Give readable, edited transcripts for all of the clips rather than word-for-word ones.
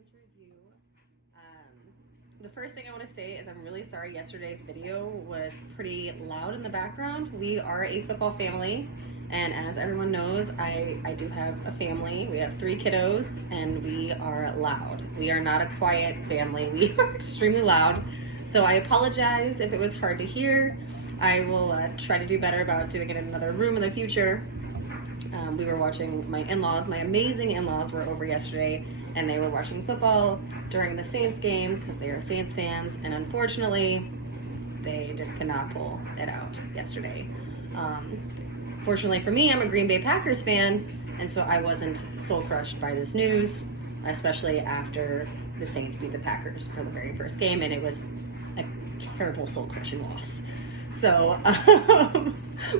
Saints review. The first thing I want to say is I'm really sorry yesterday's video was pretty loud in the background. We are a football family, and as everyone knows, I do have a family. We have 3 kiddos, and we are loud. We are not a quiet family. We are extremely loud, so I apologize if it was hard to hear. I will try to do better about doing it in another room in the future. We were watching my in-laws. My amazing in-laws were over yesterday, and they were watching football during the Saints game because they are Saints fans, and unfortunately, they could not pull it out yesterday. Fortunately for me, I'm a Green Bay Packers fan, and so I wasn't soul-crushed by this news, especially after the Saints beat the Packers for the very first game, and it was a terrible soul-crushing loss. So,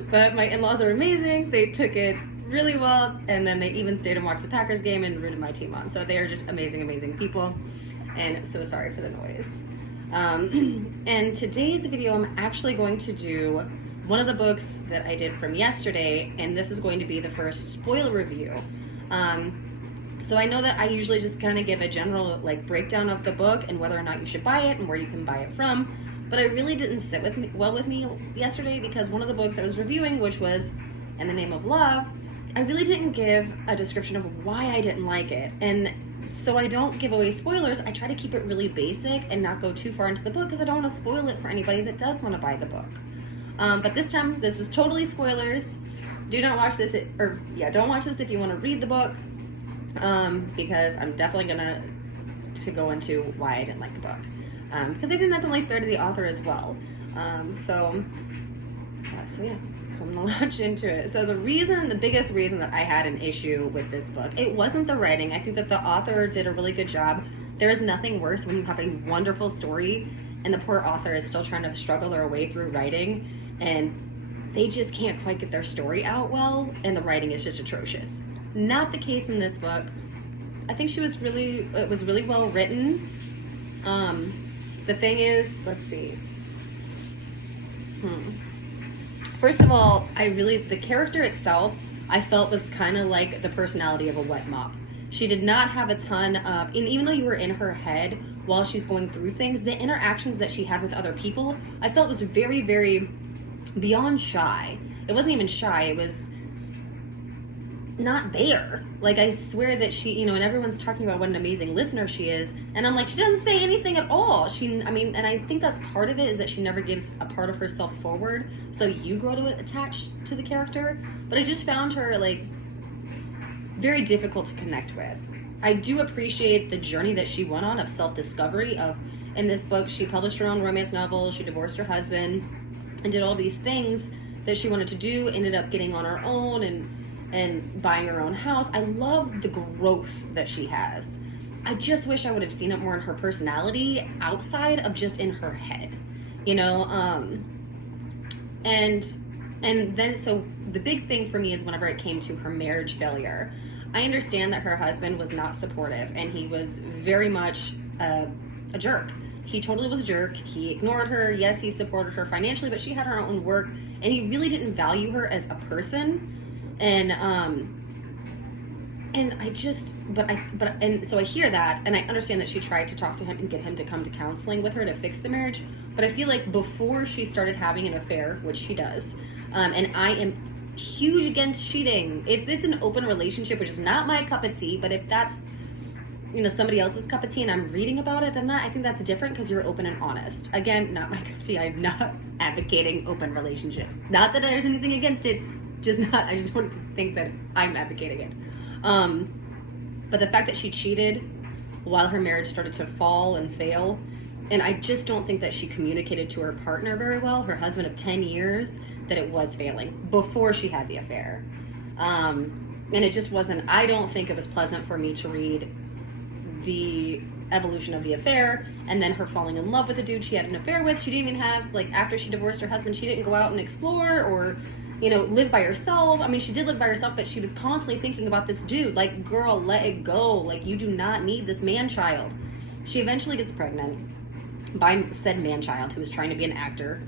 but my in-laws are amazing. They took it really well, and then they even stayed and watched the Packers game and rooted my team on. So they are just amazing, amazing people, and so sorry for the noise. And today's video, I'm actually going to do one of the books that I did from yesterday, and this is going to be the first spoiler review. So I know that I usually just kind of give a general breakdown of the book and whether or not you should buy it and where you can buy it from, but it really didn't sit well with me yesterday because one of the books I was reviewing, which was In the Name of Love, I really didn't give a description of why I didn't like it. And so I don't give away spoilers. I try to keep it really basic and not go too far into the book because I don't want to spoil it for anybody that does want to buy the book. But this time, this is totally spoilers. Do not watch this, don't watch this if you want to read the book, because I'm definitely going to go into why I didn't like the book. Because I think that's only fair to the author as well. So yeah. So I'm gonna launch into it. So the biggest reason that I had an issue with this book, it wasn't the writing. I think that the author did a really good job. There is nothing worse when you have a wonderful story and the poor author is still trying to struggle their way through writing and they just can't quite get their story out well and the writing is just atrocious. Not the case in this book. I think it was really well written. The thing is, let's see. First of all, the character itself, I felt was kind of like the personality of a wet mop. She did not have a ton of, and even though you were in her head while she's going through things, the interactions that she had with other people, I felt was very, very beyond shy. It wasn't even shy, it was not there. I swear that she, and everyone's talking about what an amazing listener she is, and I'm like, she doesn't say anything at all. And I think that's part of it, is that she never gives a part of herself forward, so you grow to attach to the character, but I just found her, very difficult to connect with. I do appreciate the journey that she went on of self-discovery in this book. She published her own romance novel, she divorced her husband, and did all these things that she wanted to do, ended up getting on her own, and buying her own house. I love the growth that she has. I just wish I would have seen it more in her personality outside of just in her head, and then so the big thing for me is whenever it came to her marriage failure. I understand that her husband was not supportive and he was very much a jerk. He totally was a jerk. He ignored her. Yes, he supported her financially, but she had her own work and he really didn't value her as a person. And so I hear that, and I understand that she tried to talk to him and get him to come to counseling with her to fix the marriage. But I feel like before she started having an affair, which she does, and I am huge against cheating. If it's an open relationship, which is not my cup of tea, but if that's somebody else's cup of tea and I'm reading about it, then I think that's different because you're open and honest. Again, not my cup of tea. I'm not advocating open relationships. Not that there's anything against it. I just don't think that I'm advocating it. But the fact that she cheated while her marriage started to fall and fail, and I just don't think that she communicated to her partner very well, her husband of 10 years, that it was failing before she had the affair. And it just wasn't, I don't think it was pleasant for me to read the evolution of the affair and then her falling in love with the dude she had an affair with. She didn't even have, after she divorced her husband, she didn't go out and explore or live by herself. I mean, she did live by herself, but she was constantly thinking about this dude. Girl, let it go. You do not need this man-child. She eventually gets pregnant by said man-child who was trying to be an actor.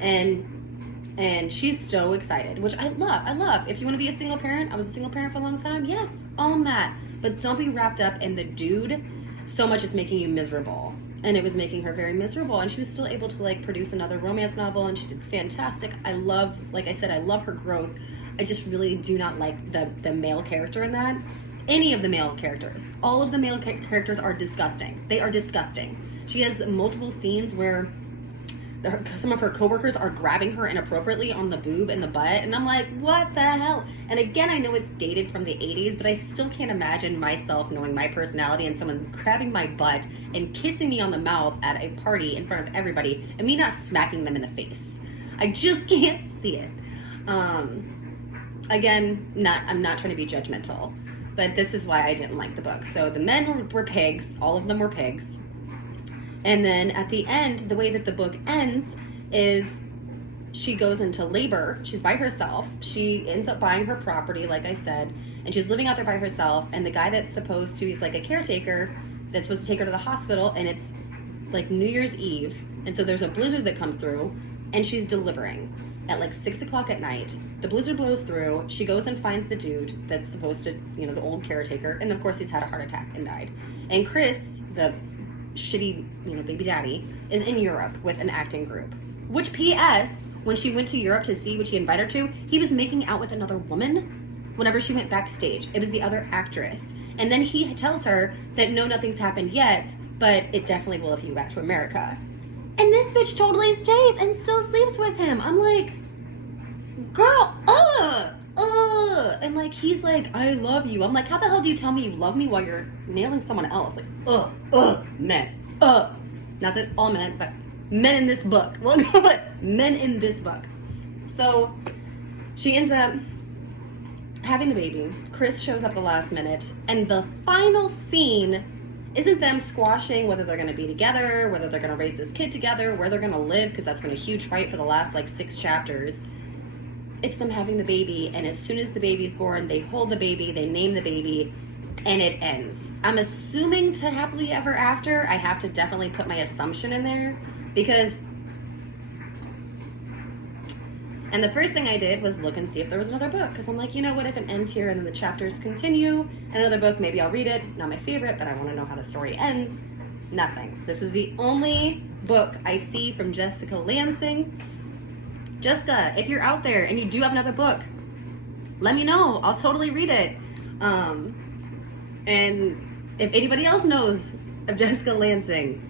And she's so excited, which I love. If you want to be a single parent, I was a single parent for a long time. Yes, own that. But don't be wrapped up in the dude so much it's making you miserable. And it was making her very miserable, and she was still able to like produce another romance novel, and she did fantastic. I love, like I said, I love her growth. I just really do not like the male character in that. Any of the male characters. All of the male characters are disgusting. They are disgusting. She has multiple scenes where some of her coworkers are grabbing her inappropriately on the boob and the butt, and I'm like, what the hell? And again, I know it's dated from the 80s, but I still can't imagine myself knowing my personality and someone's grabbing my butt and kissing me on the mouth at a party in front of everybody and me not smacking them in the face. I just can't see it. Again, I'm not trying to be judgmental, but this is why I didn't like the book. So the men were pigs. All of them were pigs. And then at the end, the way that the book ends is she goes into labor. She's by herself. She ends up buying her property, like I said, and she's living out there by herself. And the guy that's supposed to, he's like a caretaker that's supposed to take her to the hospital, and it's like New Year's Eve. And so there's a blizzard that comes through, and she's delivering at like 6 o'clock at night. The blizzard blows through. She goes and finds the dude that's supposed to, the old caretaker. And of course, he's had a heart attack and died. And Chris, the shitty, baby daddy, is in Europe with an acting group. Which, P.S., when she went to Europe to see what she invited her to, he was making out with another woman whenever she went backstage. It was the other actress. And then he tells her that no, nothing's happened yet, but it definitely will if you go back to America. And this bitch totally stays and still sleeps with him. I'm like, girl, and like, he's like, I love you. I'm like, how the hell do you tell me you love me while you're nailing someone else? Like, men, not that all men, but men in this book. Well, men in this book. So she ends up having the baby. Chris shows up the last minute, and the final scene isn't them squashing whether they're going to be together, whether they're going to raise this kid together, where they're going to live, because that's been a huge fight for the last like 6 chapters. It's them having the baby, and as soon as the baby's born, they hold the baby, they name the baby, and it ends. I'm assuming to happily ever after. I have to definitely put my assumption in there, because... And the first thing I did was look and see if there was another book, because I'm like, what if it ends here and then the chapters continue? Another book, maybe I'll read it. Not my favorite, but I want to know how the story ends. Nothing. This is the only book I see from Jessica Lansing. Jessica, if you're out there and you do have another book, let me know. I'll totally read it. And if anybody else knows of Jessica Lansing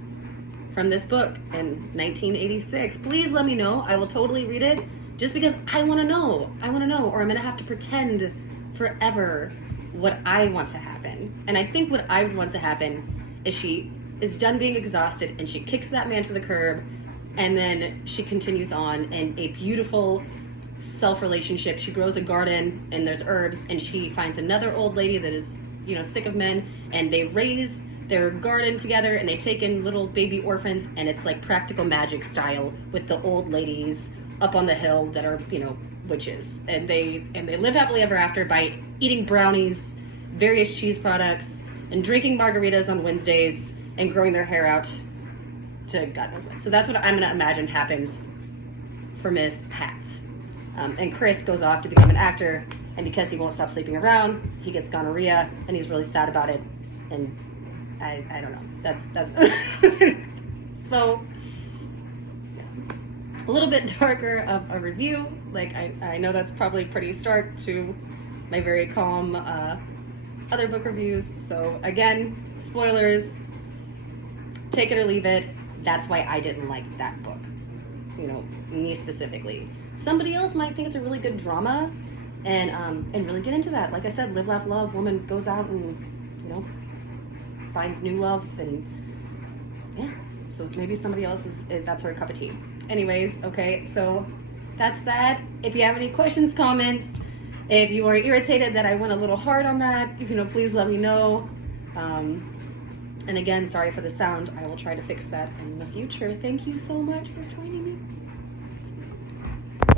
from this book in 1986, please let me know. I will totally read it. Just because I want to know. Or I'm going to have to pretend forever what I want to happen. And I think what I would want to happen is she is done being exhausted and she kicks that man to the curb, and then she continues on in a beautiful self-relationship. She grows a garden and there's herbs, and she finds another old lady that is, sick of men, and they raise their garden together, and they take in little baby orphans, and it's like Practical Magic style with the old ladies up on the hill that are, witches, and they live happily ever after by eating brownies, various cheese products, and drinking margaritas on Wednesdays, and growing their hair out to God knows what. So that's what I'm going to imagine happens for Miss Pat. And Chris goes off to become an actor, and because he won't stop sleeping around, he gets gonorrhea, and he's really sad about it. And I don't know. That's so. A little bit darker of a review. Like, I know that's probably pretty stark to my very calm other book reviews. So again, spoilers, take it or leave it. That's why I didn't like that book. Me specifically. Somebody else might think it's a really good drama and really get into that. Like I said, live, laugh, love. Woman goes out and, finds new love, and yeah. So maybe somebody else is that's her cup of tea. Anyways, okay, so that's that. If you have any questions, comments, if you are irritated that I went a little hard on that, please let me know. And again, sorry for the sound. I will try to fix that in the future. Thank you so much for joining me.